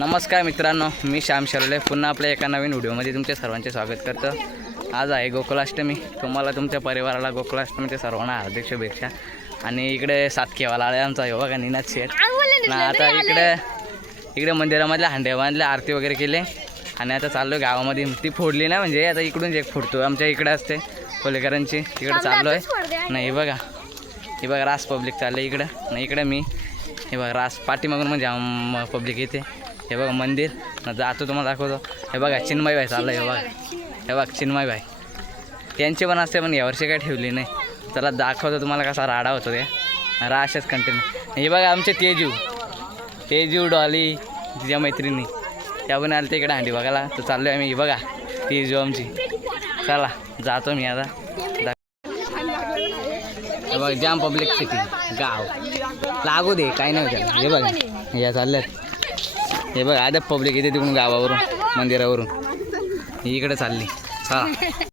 नमस्कार मित्रांनो मी श्याम शर्ले. पुन्हा आपल्या एका नवीन व्हिडिओमध्ये तुमच्या सर्वांचे स्वागत करतो. आज आहे गोकुलाष्टमी. तुम्हाला तुमच्या परिवाराला गोकुलाष्टमीच्या सर्वांना हार्दिक शुभेच्छा. आणि इकडे सातकेवाला आले आमचा हे बघा निनाद शेठ. ना आता इकडे इकडे मंदिरामधल्या बांधल्या आरती वगैरे केले. आणि आता चाललो आहे गावामध्ये. ती फोडली ना म्हणजे आता इकडून एक फोडतो. आमच्या इकडे असते कोलेकरांची. तिकडे चाललो आहे. नाही बघा. हे बघा रास पब्लिक चाललं इकडं. नाही इकडं मी. हे बघा रास पाठीमागून म्हणजे पब्लिक येते. हे बघा मंदिर. जातो तुम्हाला दाखवतो. हे बघा चिन्मय भाई चाललं हे बघा. हे बघा चिन्मय भाई. त्यांचे पण असते पण यावर्षी काय ठेवली नाही. चला दाखवतो तुम्हाला कसा राडा होतो ते. असेच कंटिन्यू हे बघा आमचे तेजू. तेजू डॉली तिच्या मैत्रिणी. त्या पण आल्या तिकडे हांडी बघायला. तर चाललो आहे आम्ही बघा तेजू आमची. चला जातो मी आता. हे बघ जाम पब्लिक सिटी गाव. लागू दे काही नाही हे बघा या चालल्यात. हे बघ आता पब्लिक येते तिकडून गावावरून मंदिरावरून. ही इकडे चालली. चला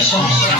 Show.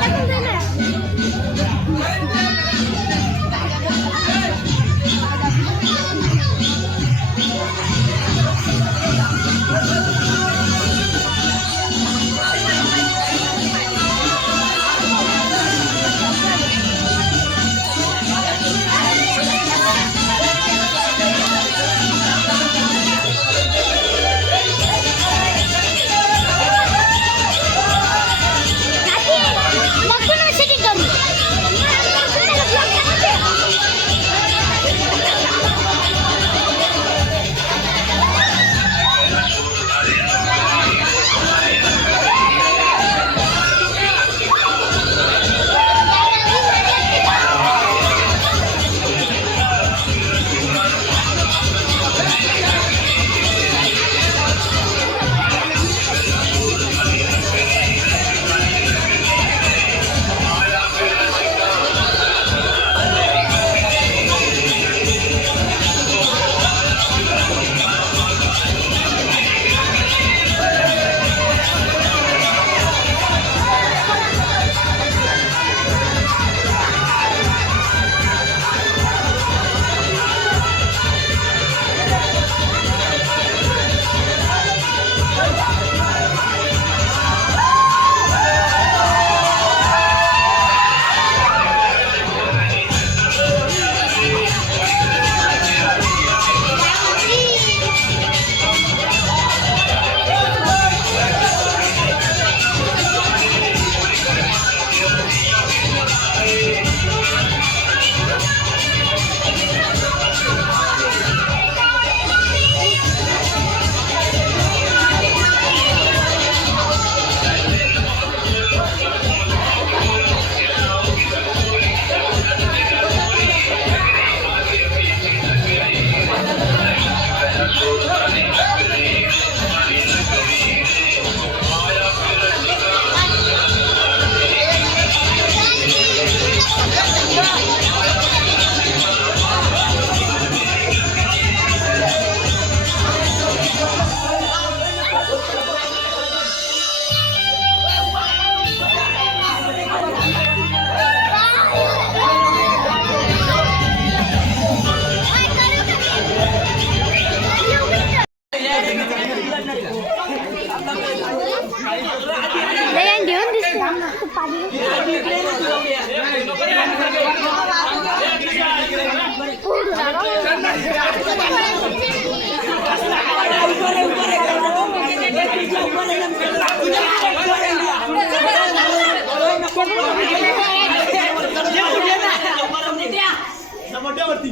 याच्यावरती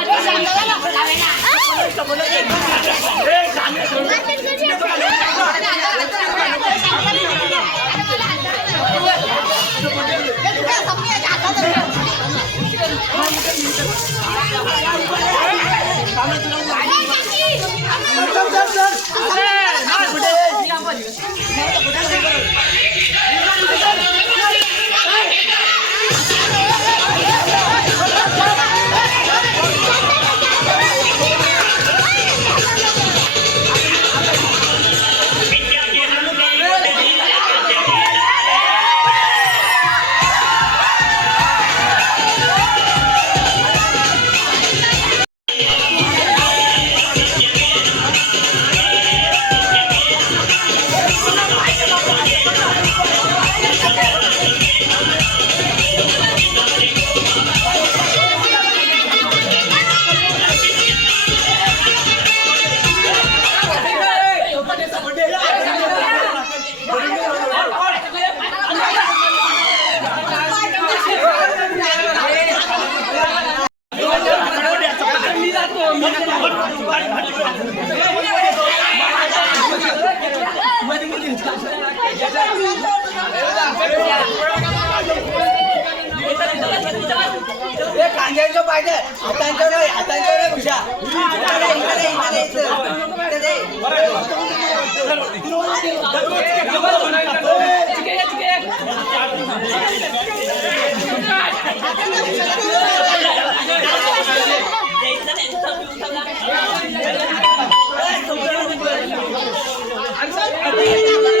¡Venga, कांद्याच्या पाहिजे हातांच्या नाही हातांच्या नाही खुशा इकडे इकडे इकडे इकडे इकडे. नाही,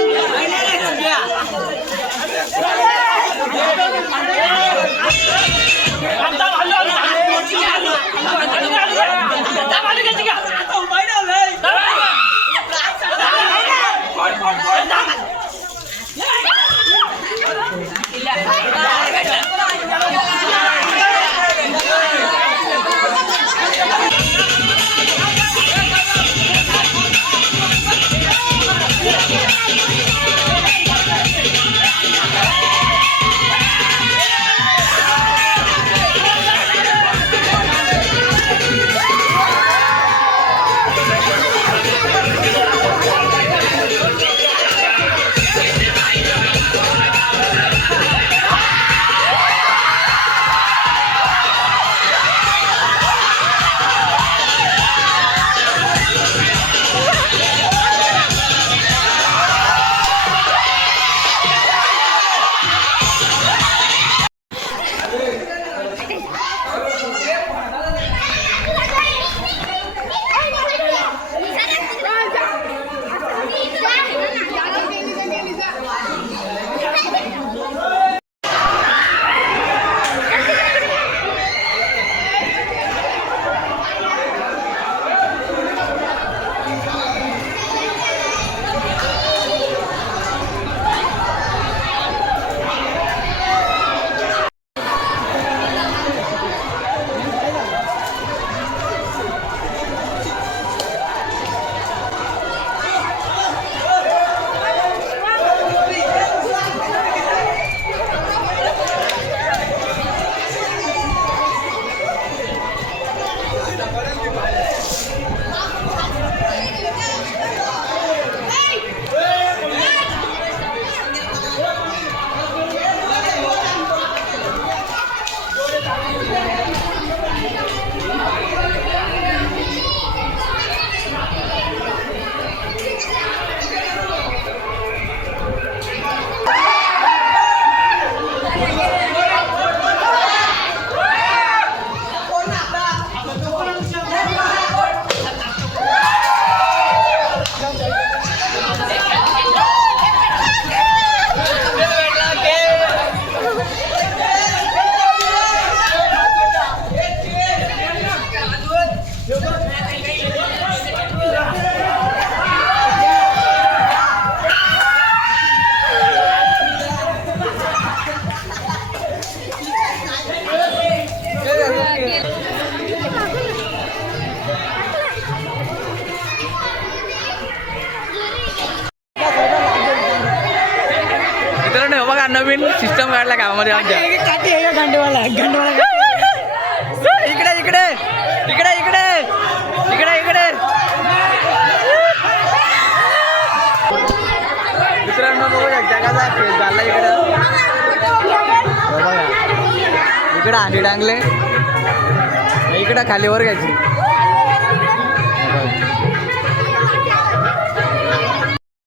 नवीन सिस्टम काढला गावामध्ये आमच्या. गांडीवाला? गांडीवाला इकडे इकडे इकडे इकडे इकडे इकडे. मित्रांनो बघू शकता कसा खेळ चालला इकडं. बघा इकडं आधी डांगले. इकडं खाली वर घ्यायची.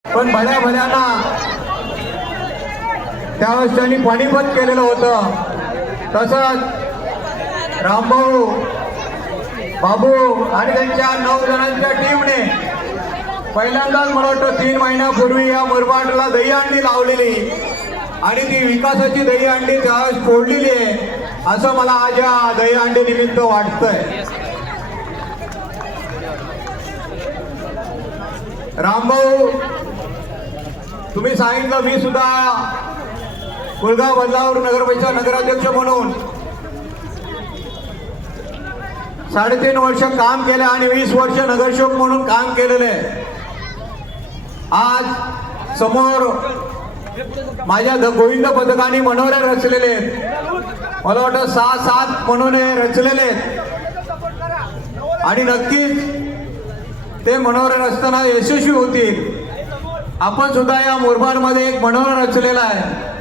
पण भल्या भल्यांना त्यावेळेस त्यांनी पाणीपत केलेलं होतं. तसंच रामभाऊ बाबू आणि त्यांच्या नऊ जणांच्या टीमने पहिल्यांदाच मला वाटतं तीन महिन्यापूर्वी या मुरबाडला दहीहंडी लावलेली आणि ती विकासाची दहीहंडी त्यावेळेस फोडलेली आहे असं मला आज या दहीहंडी निमित्त वाटतंय. रामभाऊ तुम्ही सांगितलं मी सुद्धा कुलगाव बदलावर नगरपरिषद नगराध्यक्ष म्हणून साडेतीन वर्ष काम केलं आणि वीस वर्ष नगरसेवक म्हणून काम केलेलं. आहे आज समोर माझ्या गोविंद पथकाने मनोरे रचलेले आहेत. मला वाटतं सहा सात मनोरे रचलेले आहेत. आणि नक्कीच ते मनोरे रचताना यशस्वी होतील. आपण सुद्धा या मुरबाडमध्ये एक मनोरा रचलेला आहे.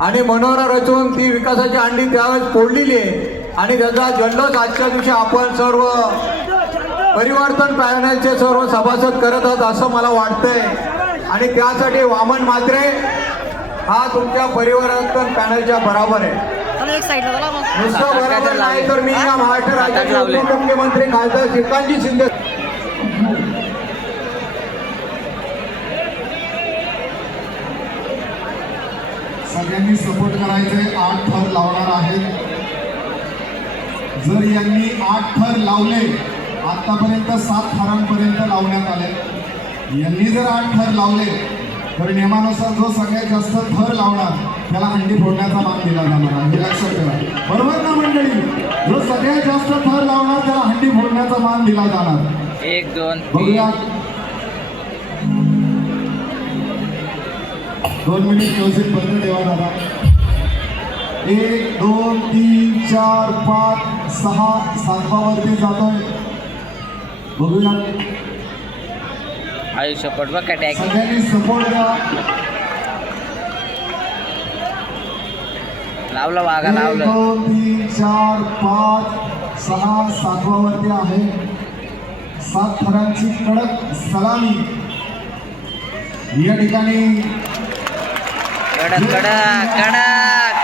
आणि मनोरा रचून ती विकासाची अंडी त्यावेळेस फोडलेली आहे. आणि त्याचा जल्लोष आजच्या दिवशी आपण सर्व परिवर्तन पॅनलचे सर्व सभासद करत आहात असं मला वाटतंय. आणि त्यासाठी वामन मात्रे हा तुमच्या परिवर्तन पॅनलच्या बरोबर आहे. नुसतं बरोबर नाही तर मी या महाराष्ट्र राज्याचे उपमुख्यमंत्री खासदार श्रीकांतजी शिंदे सगळ्यांनी सपोर्ट करायचे आठ थर लावणार आहेत. जर यांनी आठ थर लावले आतापर्यंत सात थरांपर्यंत लावण्यात आले. यांनी जर आठ थर लावले तर नियमानुसार जो सगळ्यात जास्त थर लावणार त्याला हंडी फोडण्याचा मान दिला जाणार आहे. हे लक्षात ठेवा. बरोबर ना मंडळी? जो सगळ्यात जास्त थर लावणार त्याला हंडी फोडण्याचा मान दिला जाणार. एक दोन बघूया. दोन मिनिट म्युझिक बंद ठेवा दादा. एक दोन तीन चार पाच सहा सातवावरती जातोय. बघूया. आयुष्यपट बघ काय सगळ्यांनी सपोर्ट द्या. लावलं वागा लावलं. दोन तीन चार पाच सहा सातवावरती आहे. सात थरांची कडक सलामी. या ठिकाणी कडक कडक कडक.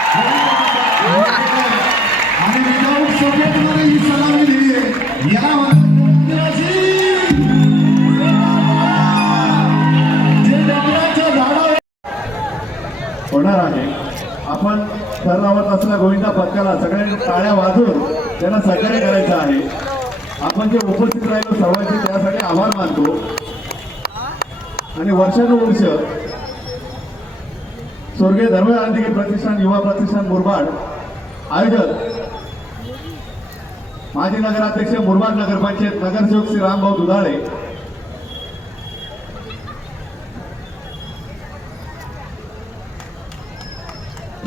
होणार आहे. आपण तर लावत असल्या गोविंदा पथकाला सगळ्यांनी टाळ्या वाजून त्यांना सहकार्य करायचं आहे. आपण जे उपस्थित राहिलो सर्वांचे त्यासाठी आभार मानतो. आणि वर्षानुवर्ष स्वर्गीय धर्मक्रांतिकी प्रतिष्ठान युवा प्रतिष्ठान मुरबाड. आयोजक माजी नगराध्यक्ष मुरबाड नगरपंचायत नगरसेवक श्री रामभाऊ दुधाळे.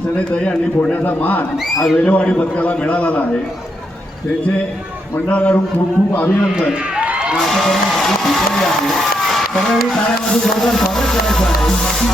त्याने दही अंडी फोडण्याचा मान हा वेलेवाडी पथकाला मिळालेला आहे. त्यांचे मंडळाकडून खूप खूप अभिनंदन. आहे. सगळ्यांनी टाळ्यामध्ये जोरदार स्वागत करायचं आहे.